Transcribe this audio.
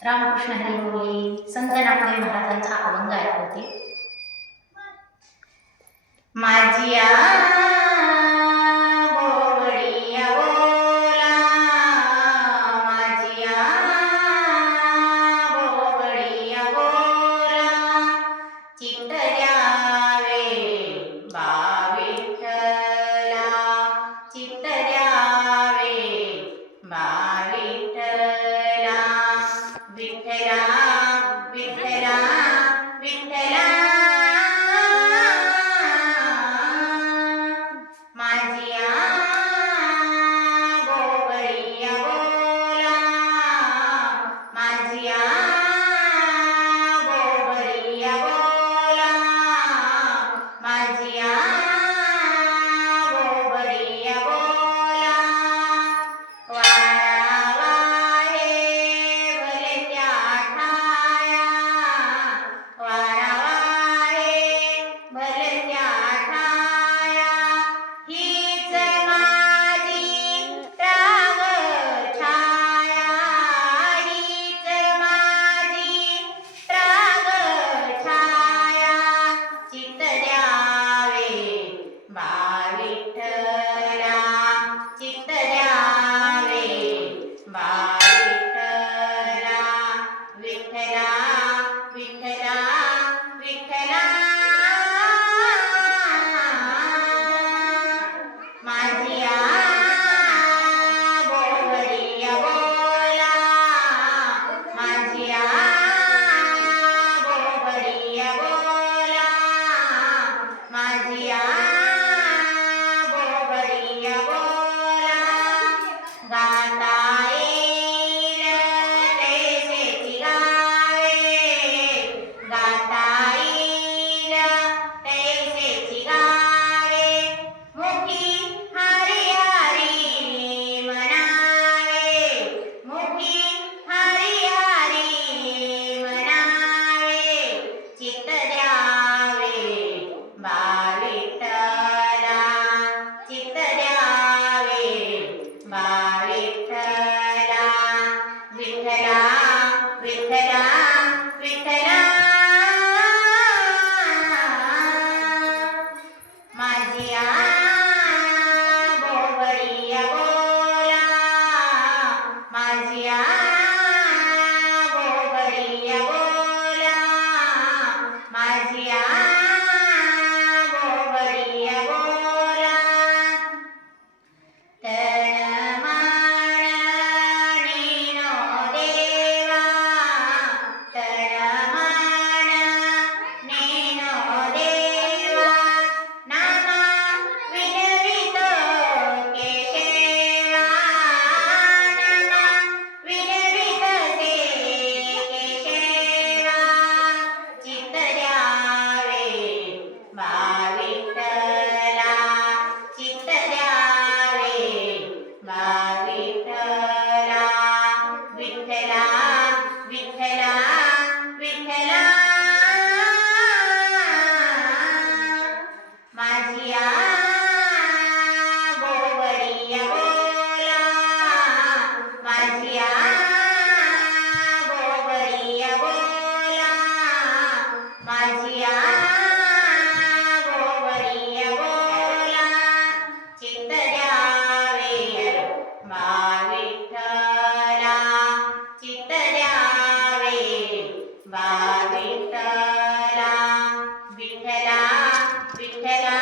रामकृष्ण हरी बोले. संत नामदेव महाराजांचा अभंग ऐकवते. माझी बोबडिया बोला, माझी बोबडिया बोला, चित्त द्यावे बा विठ्ठला, चित्त द्यावे बा विठ्ठला, विठ्ठला विठ्ठला विठ्ठला. माझी बोबडिया बोला, माझी बोबडिया बोला, माझी बोबडिया बोला. वारावा हे भलत्या ठाया, वारावा हे भलत्या ठाया, हीच माझी राग छाया, हीच माझी राग छाया, चित्त द्यावे बा विठ्ठला, चित्त द्यावे बा विठ्ठला, विठ्ठला विठ्ठला विठ्ठला. माझी बोबडिया बोला, माझी बोबडिया बोला, माझी बोबडिया बोला. गाता येईल तैसेची गावे, गाता येईल तैसेची गावे, मुखी हरी हरी म्हणावे, मुखी हरी हरी म्हणावे, चित्त द्यावे बा विठ्ठला, चित्त द्यावे बा विठ्ठला, विठ्ठला विठ्ठला विठ्ठला. माझी बोबडिया बोला, माझी बोबडिया बोला, माझी बोबडिया बोला. तळमाळ नेनो देवा, तळमाळ नेनो देवा, नामा विनवितो केशवा, नामा विनवितो केशवा, चित्त द्यावे बा विठ्ठला, चित्त द्यावे बा विठ्ठला, विठ्ठला विठ्ठला विठ्ठला. माझी बोबडिया बोला, माझी बोबडिया बोला, माझी बोबडिया बोला, चित्त द्यावे बा विठ्ठला, चित्त द्यावे बा विठ्ठला, विठ्ठला विठ्ठला